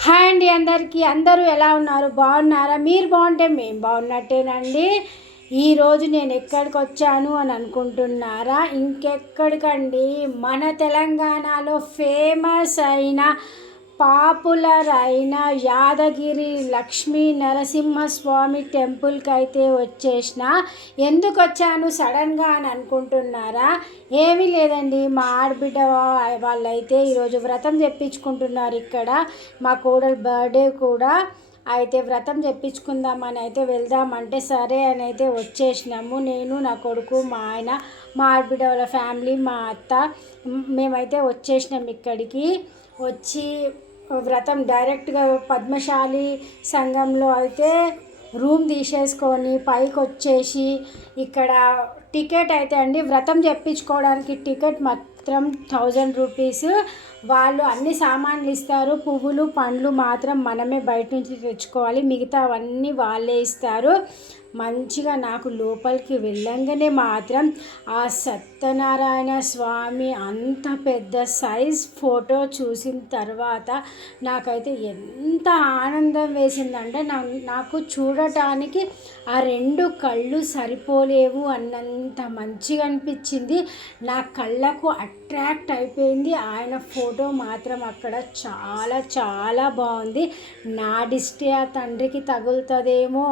Hi అండి అందరికీ. అందరూ ఎలా ఉన్నారు? బాగున్నారా? మీరు బాగుంటే మేము బాగున్నట్టేనండి. ఈరోజు నేను ఎక్కడికి వచ్చాను అని అనుకుంటున్నారా? ఇంకెక్కడికండి? మన తెలంగాణలో ఫేమస్ అయిన పాపులర్ అయిన యాదగిరి లక్ష్మీ నరసింహస్వామి టెంపుల్కి అయితే వచ్చేసిన ఎందుకు వచ్చాను సడన్గా అని అనుకుంటున్నారా? ఏమీ లేదండి. మా ఆడబిడ్డ వాళ్ళైతే ఈరోజు వ్రతం చెప్పించుకుంటున్నారు ఇక్కడ. మా కోడలు బర్త్డే కూడా అయితే వ్రతం చెప్పించుకుందామని అయితే వెళ్దామంటే సరే అని అయితే వచ్చేసినాము. నేను నా కొడుకు మా ఆయన మా ఆడబిడ్డ వాళ్ళ ఫ్యామిలీ మా అత్త మేమైతే వచ్చేసినాం ఇక్కడికి. వచ్చి వ్రతం డైరెక్ట్గా పద్మశాలి సంఘంలో అయితే రూమ్ తీసేసుకొని పైకి వచ్చేసి ఇక్కడ టికెట్ అయితే అండి వ్రతం చెప్పించుకోవడానికి టికెట్ మాత్రం థౌజండ్ రూపీస్ వాళ్ళు అన్ని సామాన్లు ఇస్తారు. పువ్వులు పండ్లు మాత్రం మనమే బయట నుంచి తెచ్చుకోవాలి. మిగతావన్నీ వాళ్ళే ఇస్తారు. మంచిగా నాకు లోపలికి వెళ్ళంగానే మాత్రం ఆ సత్యనారాయణ స్వామి అంత పెద్ద సైజ్ ఫోటో చూసిన తర్వాత నాకైతే ఎంత ఆనందం వేసిందంటే నా నాకు చూడటానికి ఆ రెండు కళ్ళు సరిపోలేవు అన్నంత మంచిగా అనిపించింది. నా కళ్ళకు అట్ అట్రాక్ట్ అయిపోయింది. ఆయన ఫోటో మాత్రం అక్కడ చాలా చాలా బాగుంది. నా దిష్టి ఆ తండ్రికి తగులుతుందేమో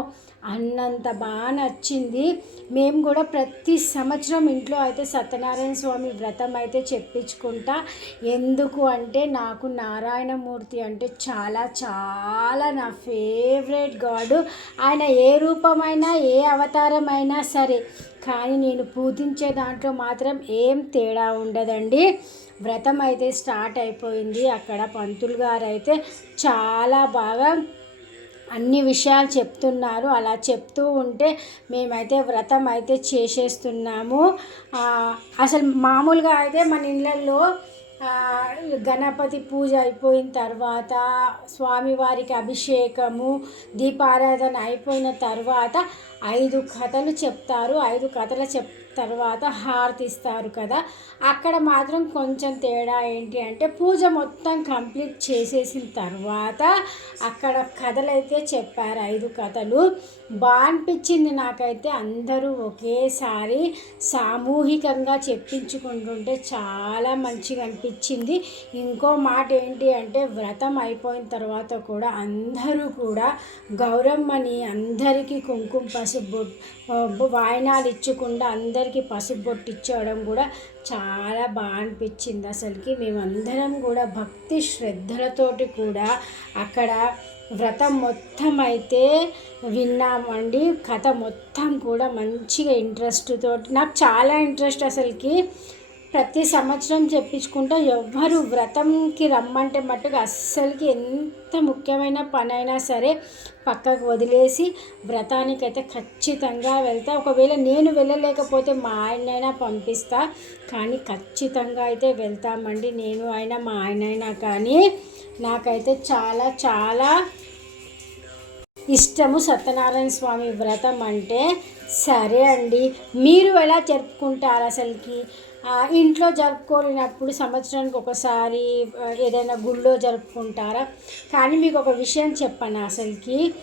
అన్నంత బాగా నచ్చింది. మేము కూడా ప్రతి సంవత్సరం ఇంట్లో అయితే సత్యనారాయణ స్వామి వ్రతం అయితే చెప్పించుకుంటా. ఎందుకు అంటే నాకు నారాయణమూర్తి అంటే చాలా చాలా నా ఫేవరెట్ గాడు. ఆయన ఏ రూపమైనా ఏ అవతారమైనా సరే. కానీ నేను పూజించే దాంట్లో మాత్రం ఏం తేడా ఉండదండి. వ్రతం అయితే స్టార్ట్ అయిపోయింది. అక్కడ పంతులు గారు అయితే చాలా బాగా అన్ని విషయాలు చెప్తున్నారు. అలా చెప్తూ ఉంటే మేమైతే వ్రతం అయితే చేసేస్తున్నాము. అసలు మామూలుగా అయితే మన ఇళ్ళల్లో గణపతి పూజ అయిపోయిన తర్వాత స్వామివారికి అభిషేకము దీపారాధన అయిపోయిన తర్వాత ఐదు కథలు చెప్తారు. ఐదు కథలు చెప్ తర్వాత హారతి ఇస్తారు కదా. అక్కడ మాత్రం కొంచెం తేడా ఏంటి అంటే పూజ మొత్తం కంప్లీట్ చేసేసిన తర్వాత అక్కడ కథలు అయితే చెప్పారు ఐదు కథలు. బాగా అనిపించింది నాకైతే అందరూ ఒకేసారి సామూహికంగా చెప్పించుకుంటుంటే చాలా మంచిగా అనిపించింది. ఇంకో మాట ఏంటి అంటే వ్రతం అయిపోయిన తర్వాత కూడా అందరూ కూడా గౌరమ్మని అందరికీ కుంకుమ పసుపు వాయినాలు ఇచ్చకుండా అందరికీ పసుపు బొట్టు ఇచ్చడం కూడా చాలా బాగా అనిపించింది అసలుకి. మేమందరం కూడా భక్తి శ్రద్ధలతోటి కూడా అక్కడ వ్రతం మొత్తం అయితే విన్నామండి. కథ మొత్తం కూడా మంచిగా ఇంట్రెస్ట్ తోటి నాకు చాలా ఇంట్రెస్ట్ అసలుకి. ప్రతి సంవత్సరం చెప్పించుకుంటా ఎవ్వరు వ్రతంకి రమ్మంటే మట్టుకు అస్సలకి ఎంత ముఖ్యమైన పని అయినా సరే పక్కకు వదిలేసి వ్రతానికైతే ఖచ్చితంగా వెళ్తా. ఒకవేళ నేను వెళ్ళలేకపోతే మా ఆయనైనా పంపిస్తా. కానీ ఖచ్చితంగా అయితే వెళ్తామండి. నేను అయినా మా ఆయన అయినా కానీ నాకైతే చాలా చాలా ఇష్టము సత్యనారాయణ స్వామి వ్రతం అంటే. సరే అండి. మీరు ఎలా జరుపుకుంటారు అసలుకి? ఇంట్లో జరుపుకోలేనప్పుడు సంవత్సరానికి ఒకసారి ఏదైనా గుళ్ళో జరుపుకుంటారా? కానీ మీకు ఒక విషయం చెప్పను అసలుకి?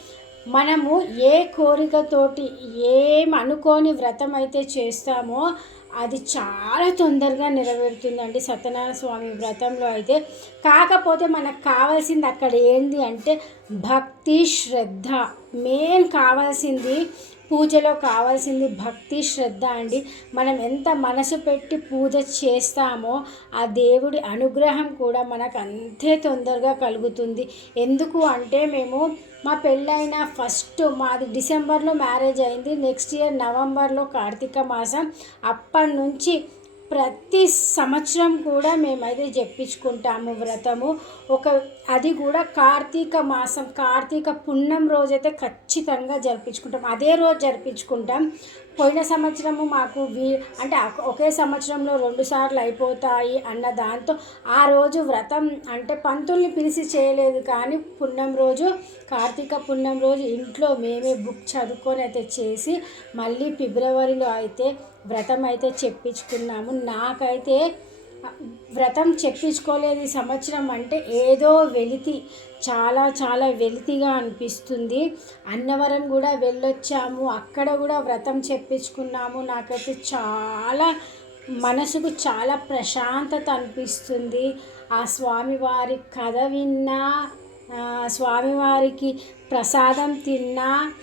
మనము ఏ కోరికతోటి ఏం అనుకోని వ్రతం అయితే చేస్తామో అది చాలా తొందరగా నెరవేరుతుందండి సత్యనారాయణ స్వామి వ్రతంలో అయితే. కాకపోతే మనకు కావాల్సింది అక్కడ ఏంది అంటే భక్తి శ్రద్ధ. మెయిన్ కావాల్సింది పూజలో కావాల్సింది భక్తి శ్రద్ధ అండి. మనం ఎంత మనసు పెట్టి పూజ చేస్తామో ఆ దేవుడి అనుగ్రహం కూడా మనకు అంతే తొందరగా కలుగుతుంది. ఎందుకు అంటే మేము మా పెళ్ళైన ఫస్ట్ మాది డిసెంబర్లో మ్యారేజ్ అయింది. నెక్స్ట్ ఇయర్ నవంబర్లో కార్తీక మాసం. అప్పటి నుంచి ప్రతి సంవత్సరం కూడా మేమైతే చెప్పించుకుంటాము వ్రతము. ఒక అది కూడా కార్తీక మాసం కార్తీక పున్నం రోజైతే ఖచ్చితంగా జరిపించుకుంటాం. అదే రోజు జరిపించుకుంటాం. పోయిన సంవత్సరము మాకు వీ అంటే ఒకే సంవత్సరంలో రెండు సార్లు అయిపోతాయి అన్న దాంతో ఆ రోజు వ్రతం అంటే పంతుల్ని పిలిచి చేయలేదు కానీ పున్నం రోజు కార్తీక పున్నం రోజు ఇంట్లో మేమే బుక్ చదువుకొని అయితే చేసి మళ్ళీ ఫిబ్రవరిలో అయితే వ్రతం అయితే చెప్పించుకున్నాము. నాకైతే వ్రతం చెప్పించుకోలేదు ఈ సంవత్సరం అంటే ఏదో వెలితి చాలా చాలా వెలితిగా అనిపిస్తుంది. అన్నవరం కూడా వెళ్ళొచ్చాము. అక్కడ కూడా వ్రతం చెప్పించుకున్నాము. నాకైతే చాలా మనసుకు చాలా ప్రశాంతత అనిపిస్తుంది. ఆ స్వామివారి కథ విన్నా స్వామివారికి ప్రసాదం తిన్నా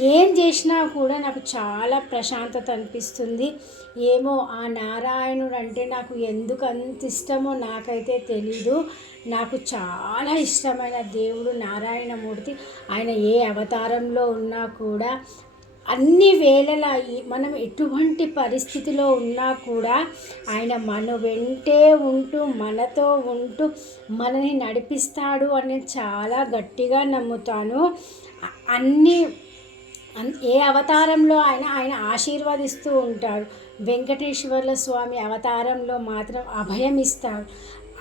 ఏం చేసినా కూడా నాకు చాలా ప్రశాంతత అనిపిస్తుంది. ఏమో ఆ నారాయణుడు అంటే నాకు ఎందుకు అంత ఇష్టమో నాకైతే తెలీదు. నాకు చాలా ఇష్టమైన దేవుడు నారాయణమూర్తి. ఆయన ఏ అవతారంలో ఉన్నా కూడా అన్ని వేళల మనం ఎటువంటి పరిస్థితిలో ఉన్నా కూడా ఆయన మన వెంటే ఉంటూ మనతో ఉంటూ మనని నడిపిస్తాడు అని చాలా గట్టిగా నమ్ముతాను. అన్ని ఏ అవతారంలో ఆయన ఆయన ఆశీర్వదిస్తూ ఉంటాడు. వెంకటేశ్వర్ల స్వామి అవతారంలో మాత్రం అభయం ఇస్తాడు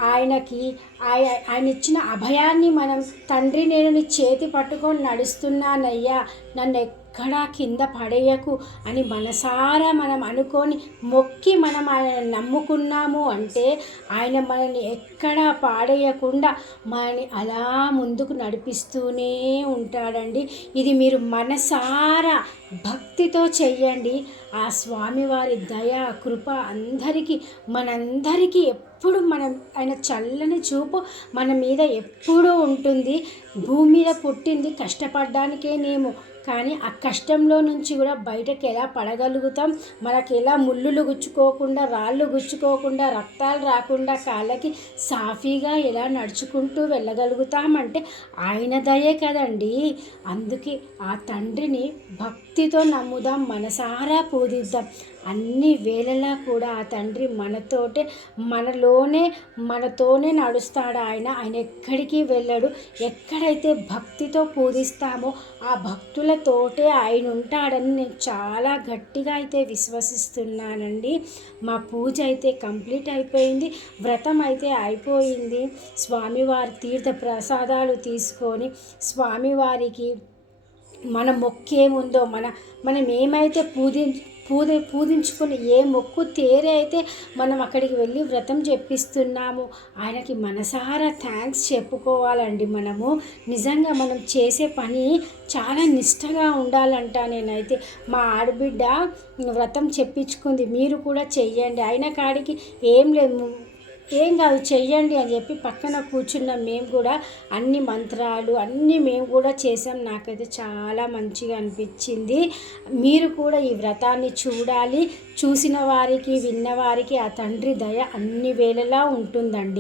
ఆయనకి ఆయన ఆయన ఇచ్చిన అభయాన్ని మనం తండ్రి నేను చేతి పట్టుకొని నడుస్తున్నానయ్యా నన్ను ఎక్కడా కింద పడేయకు అని మనసారా మనం అనుకొని మొక్కి మనం ఆయన నమ్ముకున్నాము అంటే ఆయన మనల్ని ఎక్కడా పాడేయకుండా మనని అలా ముందుకు నడిపిస్తూనే ఉంటాడండి. ఇది మీరు మనసారా భక్తితో చెయ్యండి. ఆ స్వామివారి దయ కృప అందరికీ మనందరికీ ఎప్పుడు మనం ఆయన చల్లని చూపు మన మీద ఎప్పుడూ ఉంటుంది. భూమి మీద పుట్టింది కష్టపడ్డానికేనేమో కానీ ఆ కష్టంలో నుంచి కూడా బయటకు ఎలా పడగలుగుతాం? మనకి ఎలా ముళ్ళులు గుచ్చుకోకుండా రాళ్ళు గుచ్చుకోకుండా రక్తాలు రాకుండా కాళ్ళకి సాఫీగా ఎలా నడుచుకుంటూ వెళ్ళగలుగుతామంటే ఆయన దయే కదండి. అందుకే ఆ తండ్రిని భక్తితో నమ్ముదాం మనసారా పూజిద్దాం. అన్ని వేళలా కూడా ఆ తండ్రి మనతోటే మనలోనే మనతోనే నడుస్తాడు ఆయన. ఆయన ఎక్కడికి వెళ్ళడు. ఎక్కడైతే భక్తితో పూజిస్తామో ఆ భక్తులతోటే ఆయన ఉంటాడని నేను చాలా గట్టిగా అయితే విశ్వసిస్తున్నానండి. మా పూజ అయితే కంప్లీట్ అయిపోయింది. వ్రతం అయితే అయిపోయింది. స్వామివారి తీర్థ ప్రసాదాలు తీసుకొని స్వామివారికి మన మొక్కేముందో మన మనం ఏమైతే పూజి పూజ పూజించుకుని ఏ మొక్కు తేరే అయితే మనం అక్కడికి వెళ్ళి వ్రతం చెప్పిస్తున్నాము ఆయనకి మనసారా థ్యాంక్స్ చెప్పుకోవాలండి మనము. నిజంగా మనం చేసే పని చాలా నిష్టగా ఉండాలంట నేనైతే. మా ఆడబిడ్డ వ్రతం చెప్పించుకుంది. మీరు కూడా చెయ్యండి. అయిన కాడికి ఏం లేదు ఏం కాదు చెయ్యండి అని చెప్పి పక్కన కూర్చున్న మేము కూడా అన్ని మంత్రాలు అన్నీ మేము కూడా చేసాం నాకైతే చాలా మంచిగా అనిపించింది. మీరు కూడా ఈ వ్రతాన్ని చూడాలి. చూసిన వారికి విన్నవారికి ఆ తండ్రి దయ అన్ని వేళలా ఉంటుందండి.